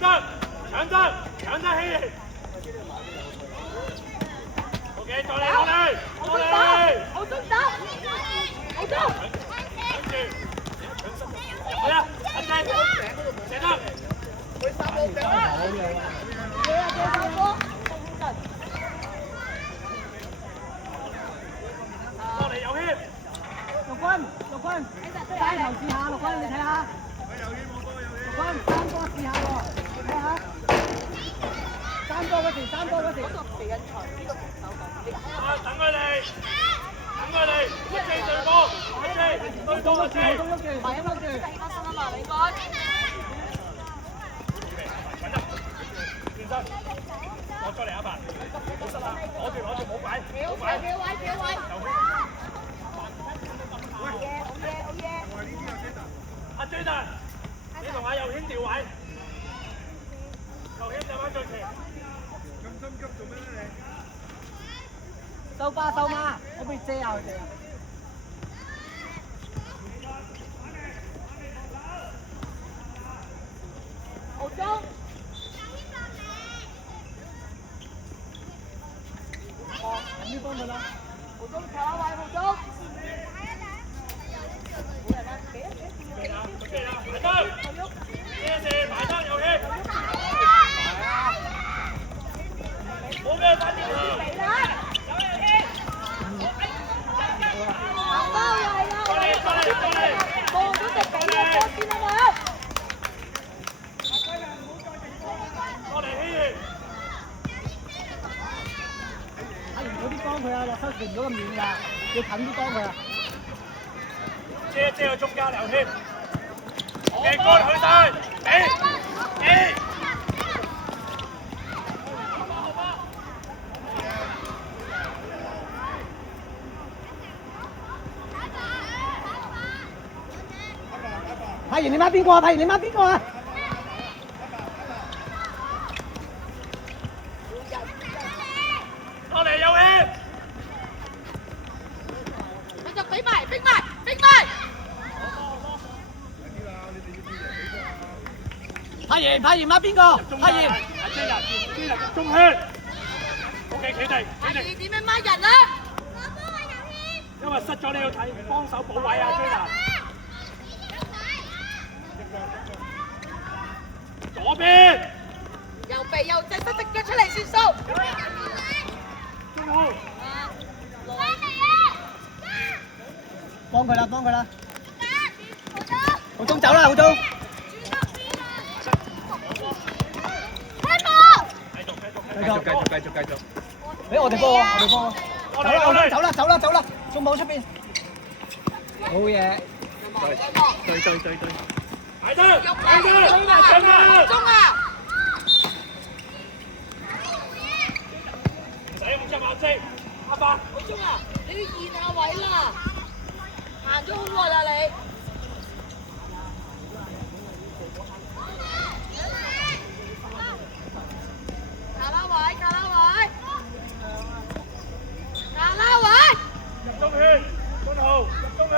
搶得起！OK， 再嚟，好中打，好中！搶住，係啦，阿仔，射得，佢殺到頂啦！過嚟右圈，陸軍，帶頭試下，陸軍你睇下。陸軍三波試下喎，你睇下。三波嗰時。嗰個肥人才呢個防守講。等佢哋，一記對波，對波一記。係啊，起翻身啊嘛，你講。轉身，我再嚟一bàn，冇失啦，攞住冇擺，跳位。好嘢。阿 Jaden，你同阿右軒調位，右軒就翻最前。咁心急做咩咧你？收孖，可唔可以遮下佢哋啊？好中。呢幫佢啦。好中，跳下位，好中。埋單遊戲，冇咩反應啦。行包又係啦，望到隻鼻嘅波先啊嘛。過嚟希阿連嗰啲幫佢啊，落手傳咗咁遠㗎，要近啲幫佢啊。遮去中間遊戲。嘅過嚟去晒，派完你媽邊個啊？落嚟遊戲。佢就俾埋。派完媽邊個？派完。阿中圈。OK， 企定。你點樣孖人啊？因為失咗你要睇幫手補位啊，Jaden。左邊。又避又隻隻腳出嚟算數。中號。幫佢啦。好中走啦，好中。繼續。俾我哋波。走啦，中網出邊。好嘢。對。埋單。中啊！唔使咁執眼睛，阿伯。好中啊！你要移下位啦，行咗好耐啦你。卡拉位。入中圈，中號入中圈。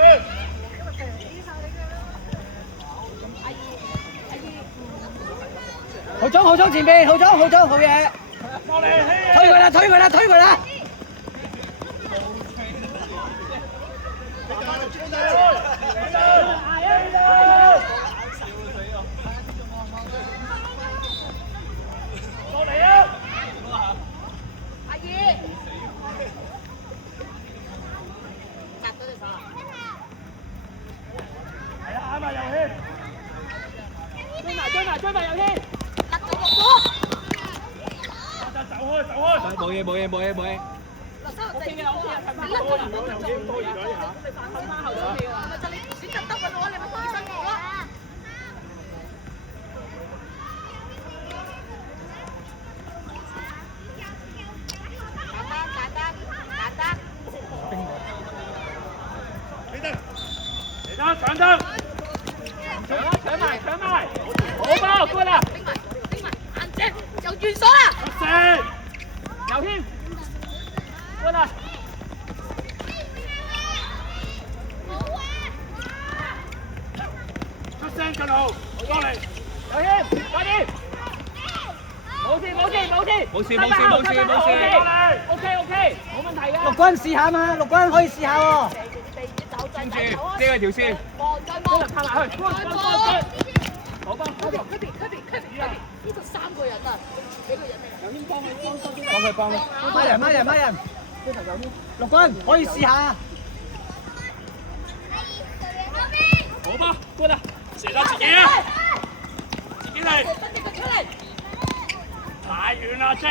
好中前邊，好中，好嘢。過嚟，推佢啦。過嚟啊！阿姨，夾到隻手啦！係啊，啱啊，遊戲。追埋遊戲。甩咗個波。走開。冇嘢。落手落地嘅，你甩咗唔到就做唔到呀！你反翻後咗你啊！咪就你選擇得嘅話，你咪自己辛苦咯。簡單。嚟得，搶得。搶埋。好波，過啦。拎埋，硬正又完鎖啦！四，右軒，過啦。出聲進號，過嚟，右軒，快啲。OK，冇問題㗎。陸軍試下嘛，陸軍可以試下喎。跟住遮佢條線。拍埋去，好幫，呢度3個人啊，幾個人嚟？幫佢。孖人。陸軍可以試下。好吧，過啦，射到自己啊，自己嚟，太遠啦，J。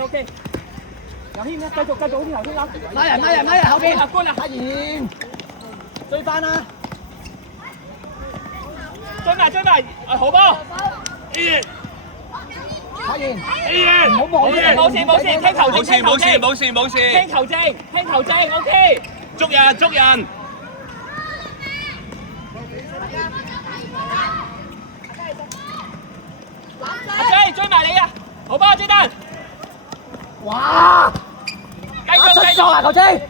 OK， 有軒咧，繼續好似頭先咁。孖人後邊，阿賢追翻啦！追埋，好波！ A 阿賢，唔好望佢。冇事，聽球證，冇事。聽球證 ，OK。捉人。阿 J 追埋你啊！好波，追得。哇！繼續咗啊，球證！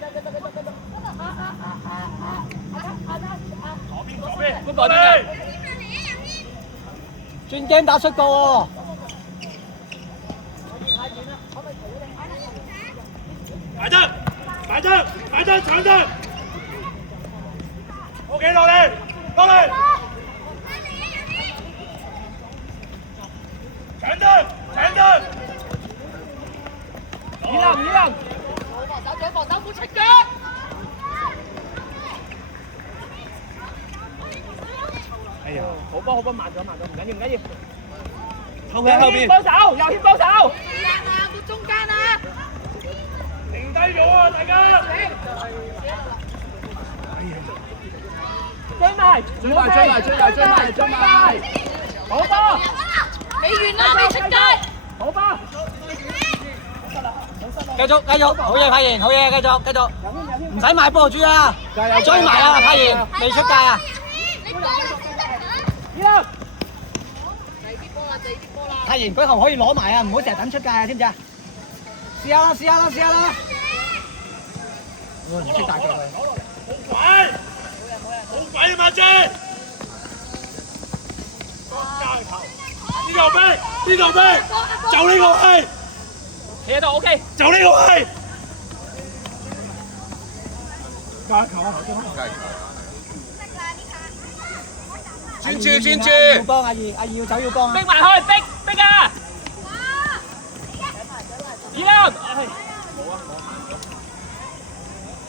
嗰個點轉 game 打出個喎。擺得，搶得。OK， 落嚟。搶得。以林，防守冇出腳。哎呀，好波，慢咗，唔緊要。後邊。幫手，右邊幫手。到中間啊！停低咗啊，大家。追埋。好波。未完啦，未出界。好波。繼續，好嘢，派賢，好嘢，繼續，唔使買波住啊！追埋啊，派賢，未出界啊！派賢嗰球可以攞埋啊，唔好成日等出界啊，知唔知啊？試下啦！唔識大腳佢。好快啊，馬姐！呢個逼，就呢個係。企喺度 OK， 就呢個係。加球啊，頭先。專注。要幫阿二要走要幫啊！逼埋去，逼啊！以林，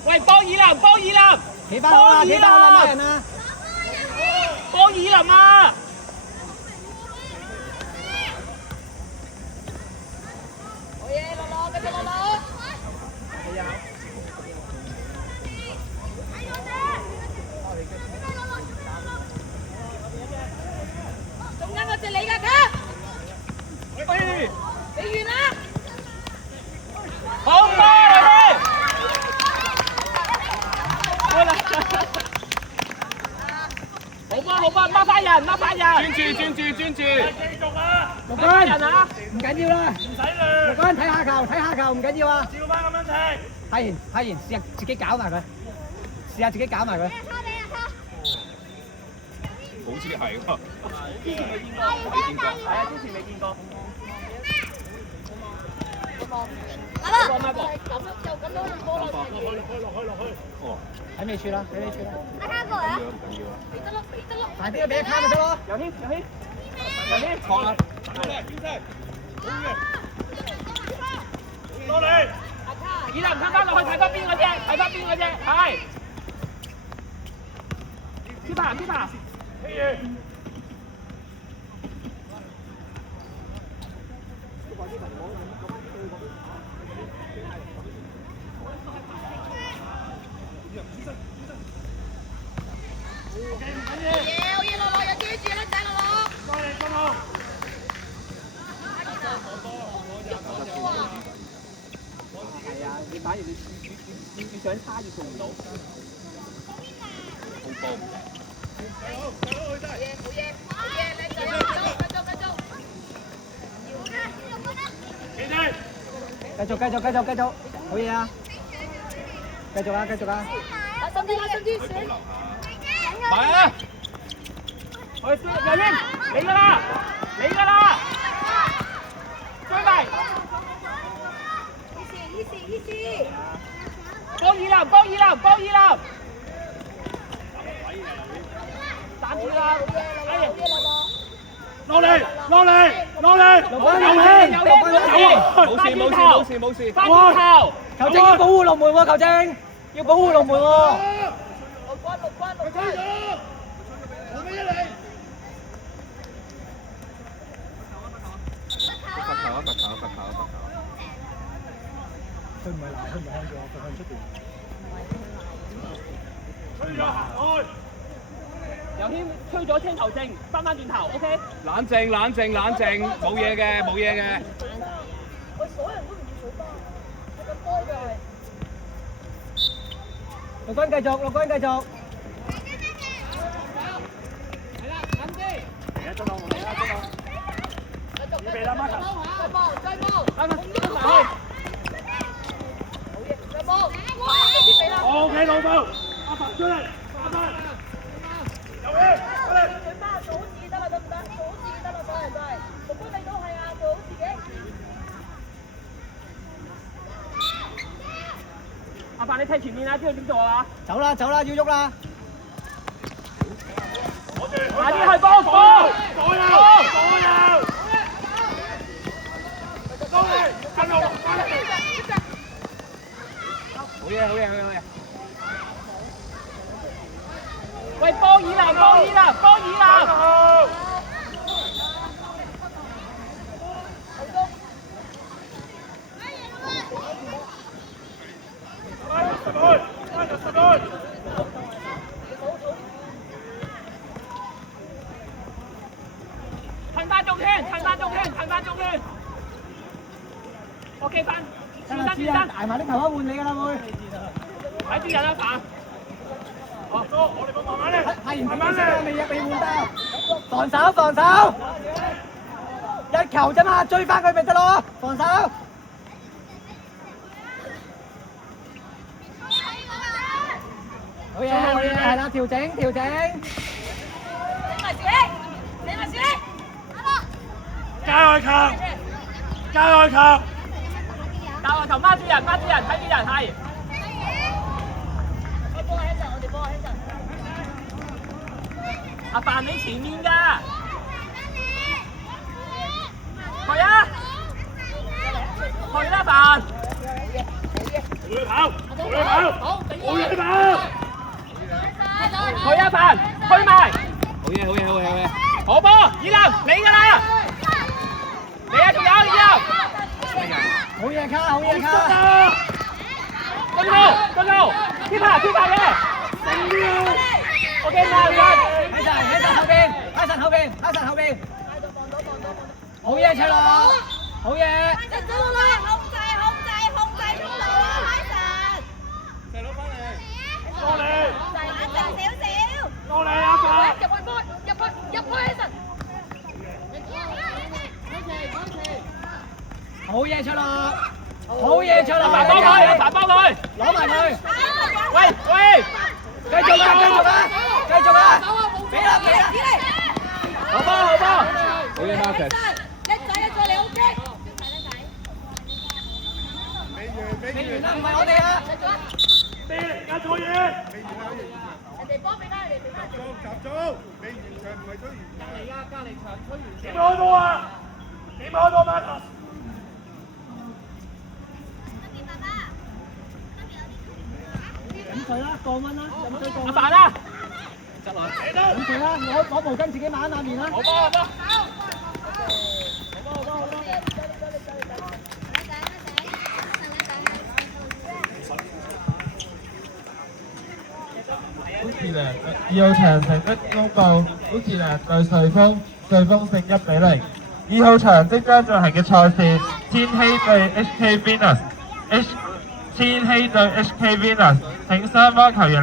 喂，幫以林，企翻好啦，咩人啊？幫以林啊！中間嗰隻你㗎，你完啦！好波啊！好波，掹翻人！專注。繼續啊！陸軍人啊！唔緊要啦，唔使亂。陸軍睇下球唔緊要啊！照翻咁樣踢。派賢，試下自己搞埋佢，好似係喎。之前未見過。係啊，之前未見過。落去。哦。喺尾處啦，阿卡過嚟啊！快啲俾佢卡咪得咯。有添。放啦。落嚟。以林睇翻落去，睇翻邊個啫？係。接拍。飛魚。好嘢，落又接住啦，仔落。過嚟，係啊，你反而你想差越做唔到。好波。繼續，好嘢啊！繼續啊！深啲，埋啊！去右邊。你㗎啦，你㗎啦，追埋。波二林，波二林，波二林。3次啦，落嚟，落嚟，落嚟，冇事。翻轉頭，球證要保護龍門喎，球證要保護龍門喎。佢唔係鬧，佢唔係向住我，佢向出邊。吹咗行開。由謙吹咗青頭正，翻轉頭 ，OK。冷靜，冇嘢嘅。喂，所有人都唔要水波，係咁多嘅。陸軍繼續，陸軍繼續。預備啦，Marcus。追波，OK，老布，阿伯出嚟，阿伯，有嘢，過嚟。最巴做好自己得啦，得唔得？做好自己得啦，真係。陸軍你都係啊，做好自己。阿伯你睇前面啊，知道點做啊？走啦，要喐啦。快啲去幫火！左右，落嚟，跟落嚟。好嘢。喂，波爾南！陳大中圈 ，OK 翻，轉身，捱埋啲球換你㗎啦會。睇住人啊，反。我哋慢慢嚟，慢慢嚟，未換得。防守，一球啫嘛，追翻佢咪得咯，防守。好嘢，係啦，調整。加外球，大球孖住人，睇住人係。阿范你前面㗎，去啊！去啦范！去跑！去啊范！去埋！好嘢。好波，以林你㗎啦！你啊，仲有以林！好嘢卡！跟住，跳下嘅！OK， 慢。喺神後邊。好嘢，赤佬！好嘢！控制速度啊，海神！落嚟，冷靜少少。落嚟阿爸！入去海神！好嘢，赤佬！反幫佢！攞埋佢！喂！繼續啊！俾啦！好波！好嘢 Marcus。叻仔，你 OK？未完啦，唔係我哋啊！啲加錯嘢。人哋幫俾翻你哋。點開波啊，Marcus？飲水啦，降溫啦，阿范啊！飲水啦，攞毛巾自己抹一抹面啦。好波！好似2號場成績公佈，好似對瑞豐勝1-0。2號場即將進行嘅賽事，千禧對 HK Venus， 千禧對 HK Venus，請雙方球員